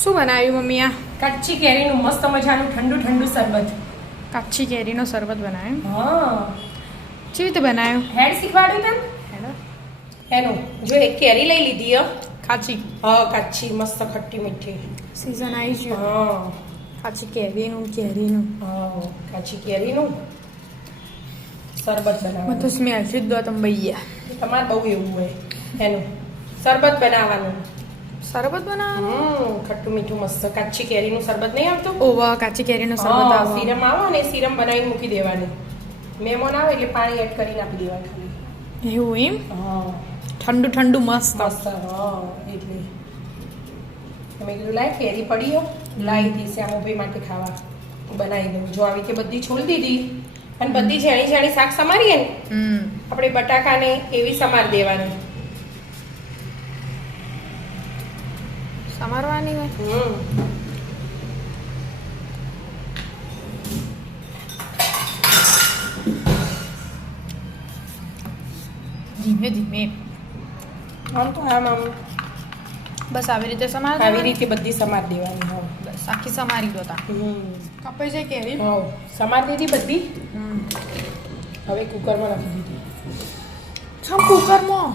શું બનાવ્યું મમ્મી? આ કચ્ચી કેરીનું મસ્ત મજાનું ઠંડુ ઠંડુ શરબત. કાચી કેરીનો શરબત બનાવ્યું? હા. કેવી રીતે બનાવ્યું? હેડ શીખવાડ્યું તને? હેડો. એનું જો એક કેરી લઈ લીધી હો. કાચી? હા, કાચી મસ્ત ખટ્ટી મીઠી. સીઝન આવી છે. હા. કાચી કેરીનું. હા, કાચી કેરીનું શરબત બનાવવાનું. મને તો સ્મેલ થી જ દો તમે ભૈયા. તમારે બહુ એવું હોય એનું શરબત બનાવવાનું. શરબત બનાવવાનું? ખટ્ટું મીઠું મસ્ત કાચી કેરીનું શરબત નહીં આવતું? ઓવા કાચી કેરીનો શરબત આવે. સીરમ આવે ને સીરમ બનાવીને મૂકી દેવાની. મહેમાન આવે એટલે પાણી એડ કરીને આપી દેવાનું ખાલી. એવું એમ? હા. ઠંડુ ઠંડુ મસ્ત. મસ્ત. હા, એટલે મેં કીધું લાય કેરી પડી હો, લાવી હતી શ્યામુભાઈ માટે ખાવા બનાવી દઉં. જો આવી રીતે બધી છોડી દીધી અને બધી ઝાણી ઝાણી શાક સમારીએ ને આપણે બટાકાને એવી સમાર દેવાની. સમારવાની હોય? ધીમે ધીમે. આમ તો આમ બસ આવી રીતે સમાર આવી રીતે બધી સમાર દેવાની. હા, બસ આખી સમારી દો તા. કપાઈ જાય કેરી? હા, સમાર દીધી બધી. હવે કુકરમાં નાખી દીધી. છમ કુકરમાં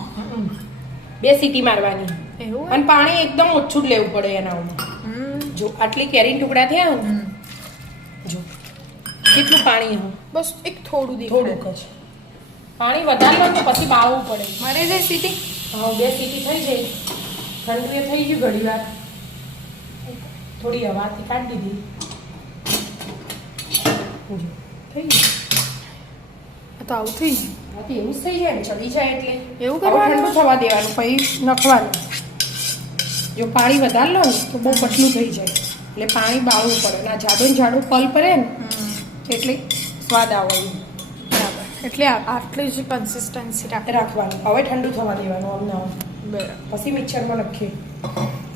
2 સીટી મારવાની. એવું? અને પાણી એકદમ ઓછું જ લેવું પડે એનામાં. જો આટલી કેરીના ટુકડા થયા ને, જો કેટલું પાણી હો. બસ એક થોડું થોડુંક જ પાણી વધારે લો તો પછી બાવવું પડે. મારે જે સીટી? હા, 2 સીટી થઈ જાય. ઠંડુ એ થઈ ગયું ઘડી વાર. થોડી હવાથી કાઢી દીધી. જો થઈ ગયું. તો આવું થઈ ગયું. હા, તો એવું જ થઈ જાય ને, ચડી જાય એટલે એવું હવે કરવાનું? ઠંડુ થવા દેવાનું, પછી નખવાનું. જો પાણી વધારે લો ને તો બહુ પતલું થઈ જાય એટલે પાણી બાળવું પડે. ના જાડું ને જાડું પલ પડે ને એટલે સ્વાદ આવે. બરાબર. એટલે આટલી જ કન્સિસ્ટન્સી રાખવાનું. હવે ઠંડુ થવા દેવાનું અમને. બરાબર. પછી મિક્સરમાં નાખીએ.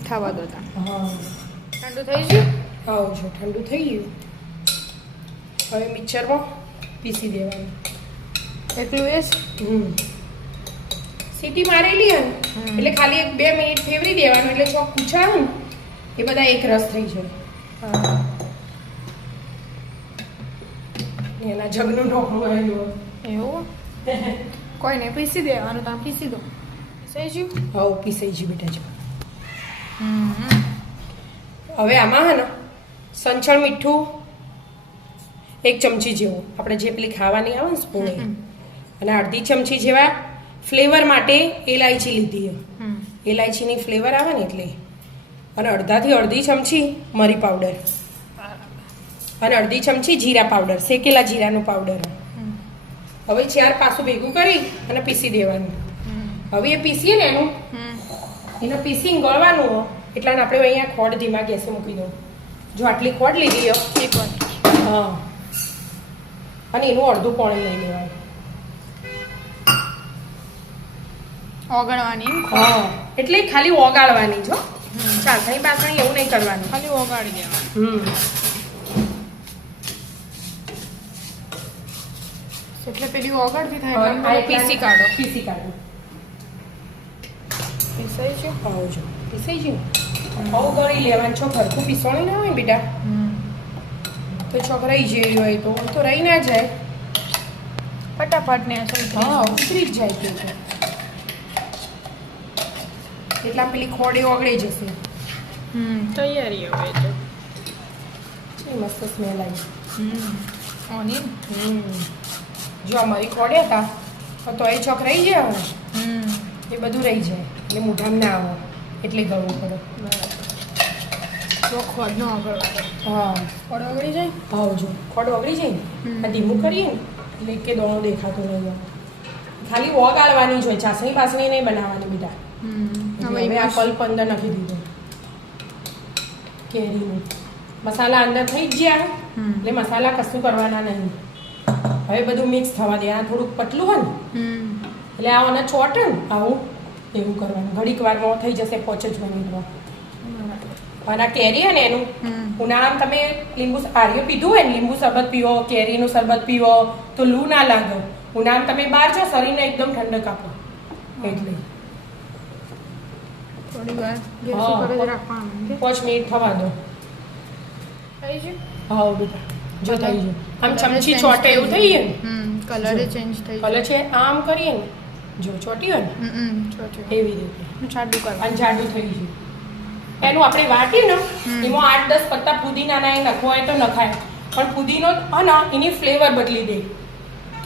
થવા દો તા. હા, ઠંડુ થઈ ગયું? હા, જો ઠંડુ થઈ ગયું. હવે મિક્સરમાં પીસી દેવાનું. એટલું એ જ? સીટી મારેલી હે ને એટલે ખાલી 1-2 મિનિટ ફેવરી દેવાનું એટલે જો કૂચા આવે ને એ બધા એક રસ થઈ જાય. એના જગનું ઢોકળું આવ્યું. એવું? કોઈ નહીં, પીસી દેવાનું. તમે પીસી દો. પીસાઈ ગયું? હવે પીસાઈ ગયું બેટા. જો હવે આમાં હે ને સંચળ મીઠું 1 ચમચી જેવું, આપણે જે પેલી ખાવાની આવે ને સ્પૂન, અને અડધી ચમચી જેવા ફ્લેવર માટે એલાયચી લીધી. એલાયચીની ફ્લેવર આવે ને એટલે. અને અડધાથી અડધી ચમચી મરી પાવડર અને અડધી ચમચી જીરા પાવડર, શેકેલા જીરાનું પાવડર. હવે 4 પાસું ભેગું કરી અને પીસી દેવાનું. હવે એ પીસીએ ને એને પીસી ગળવાનું હો એટલે આપણે અહીંયા ખોડ ધીમા ગેસે મૂકી દઉં. જો આટલી ખોડ લીધી હો, એક વાર. હા, અને એનું અડધું પાણી લઈ લેવાનું. ઓગળવાની? હા, એટલે ખાલી ઓગાળવાની. જો ચાસણી પાસણી એવું નહીં કરવાનું, ખાલી ઓગાળી દેવાનું. એટલે પેલી ઓગળતી થાય એટલે પીસી કાઢો. પીસી કાઢો. પીસાઈ ગયું? આવો જો પીસાઈ ગયું. આવું ગળી લેવાનું. છો ઘરકું પીસવાણી ના હોય બેટા, તો ચોક રહી જેવી હોય તો રહી ના જાય. ફટાફટ ને હા, ઉતરી જ જાય તે. એટલા પેલી ખોડી ઓગળી જશે. તૈયારી હવે તો. મસ્ત સ્મેલ આવી. ઓનિયન? જો અમારી ખોડે હતા તો એ ચોક રહી જાય હવે એ બધું રહી જાય એટલે મોઢામાં ના આવે એટલે ગળવું પડે. બરાબર. ખોડ નો ઓગળવાનો. હા, ખોડ ઓગળી જાય? હા, જો ખોડ ઓગળી જાય ને આ ધીમું કરીએ ને એટલે કે દોણો દેખાતો નહીં. ખાલી ઓગાળવાની જ હોય, ચાસણી પાસણી નહીં બનાવવાની બેટા. હવે આ પલ્પ અંદર નાખી દીધો કેરીનું. મસાલા અંદર થઈ જ ગયા એટલે મસાલા કશું કરવાના નહીં. હવે બધું મિક્સ થવા દે. આ થોડુંક પતલું હોય ને એટલે આને ચોટે ને આવું એવું કરવાનું. ઘડીક વારમાં થઈ જશે 5 જ મિનિટમાં. અને આ કેરી હોય ને એનું ઉનાળામાં તમે લીંબુ આર્યો પીધું હોય ને, લીંબુ શરબત પીવો, કેરીનું શરબત પીવો તો લૂ ના લાગે. ઉનાળામાં તમે બહાર જાઓ શરીરને એકદમ ઠંડક આપો એટલે. થોડી વાર ગેસ હા, ઉપર જ રાખવાનું કે 5 મિનિટ થવા દો. થઈ ગયું હા બેટા, જો થઈ ગયું. આમ Colour ચમચી change ચોટે એવું થઈ ગયું કલર ચેન્જ થઈ કલર છે આમ કરીએ ને, જો ચોટી હોય ને છોટું એવી રીતે જાડું કરવાનું અને જાડું થઈ ગયું. એનું આપણે વાટીએ ને એમાં 8-10 પત્તા ફુદીનાના એ નખવો હોય તો નખાય, પણ ફુદીનો ને એની ફ્લેવર બદલી દે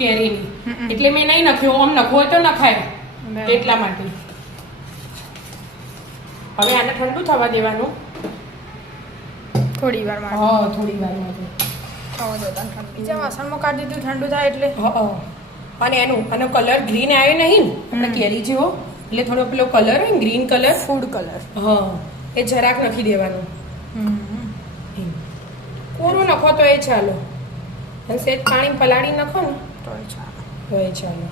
કેરીની, એટલે મેં નહીં નખ્યો. આમ નખવો હોય તો નખાય એટલા માટે. હવે આને ઠંડુ થવા દેવાનું. થોડી વાર માટે હા, થોડી વાર માટે. થવા દો ઠંડુ બીજા વાસણમાં કાઢી દીધું ઠંડુ થાય એટલે હા, અને આનો કલર ગ્રીન આવ્યો નહીં ને આપણે કેરી જેવો, એટલે થોડો પેલો કલર હોય ને ગ્રીન કલર, ફૂડ કલર હા, એ જરાક નાખી દેવાનું. કોરું નખો તો એ ચાલો, અને સેજ પાણી પલાળી નાખો ને તો ચાલે. તો એ ચાલો.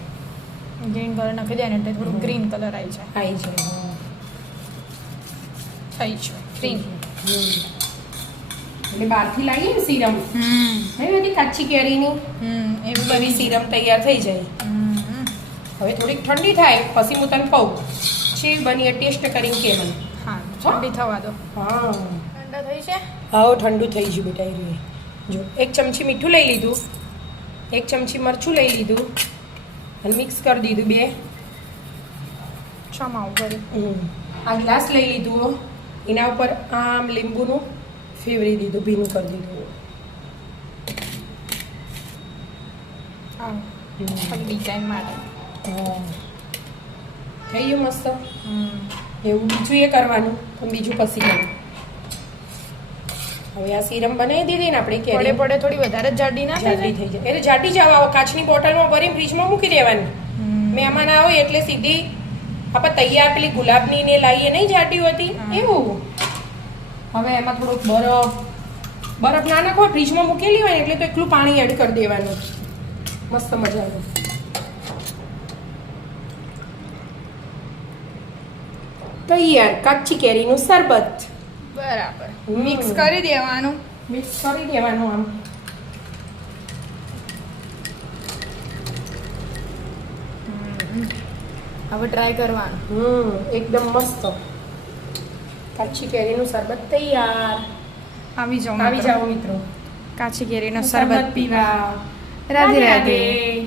ગ્રીન કલર નાખી દે ને એટલે થોડું ગ્રીન કલર આવી જાય. આવી જાય. હા. થઈ છે ગ્રીન. એટલે બહારથી લાવીએ ને સિરમ, એવી બધી કાચી કેરીની એવું બધી સિરમ તૈયાર થઈ જાય. હવે થોડીક ઠંડી થાય પછી હું તને કહું છે બની ટેસ્ટ કરીને કે મને. હા ઠંડી થવા દો. હા, ઠંડા થઈ છે. હા, ઠંડુ થઈ ગયું બેટા. એ રહ્યું. જો 1 ચમચી મીઠું લઈ લીધું, 1 ચમચી મરચું લઈ લીધું અને મિક્સ કરી દીધું 2. ચમા ઉપર આ ગ્લાસ લઈ લીધું, એના ઉપર આમ લીંબુનું ફેવરી દીધું, ભીનું કરી દીધું. ડિઝાઇન માટે હા, થઈ ગયું મસ્ત. એવું બીજું એ કરવાનું, પણ બીજું પછી કરું. હવે આ સિરમ બનાવી દીધી ને આપણે પડે કેરી પડે થોડી વધારે જ જાડી ના થાય જાડી થઈ જાય એટલે જાડી જ આવે. કાચની બોટલમાં ભરીને ફ્રીજમાં મૂકી દેવાની. મહેમાન આવે એટલે સીધી આપણે તૈયાર પેલી ગુલાબની ને લાવીએ નહીં જાડી હોતી એવું. હવે એમાં થોડોક બરફ ના નાખો, ફ્રીજમાં મૂકેલી હોય ને એટલે તો એકલું પાણી એડ કરી દેવાનું. મસ્ત મજાનું. તૈયાર કાચી કેરીનું શરબત. બરાબર મિક્સ કરી દેવાનું. મિક્સ કરી દેવાનું આમ. હવે ટ્રાય કરવાનું. એકદમ મસ્ત કાચી કેરીનું શરબત તૈયાર. આવી જાઓ આવી જાઓ મિત્રો, કાચી કેરીનો શરબત શરબત પીવા. પીવા. રાધે રાધે. રાધે.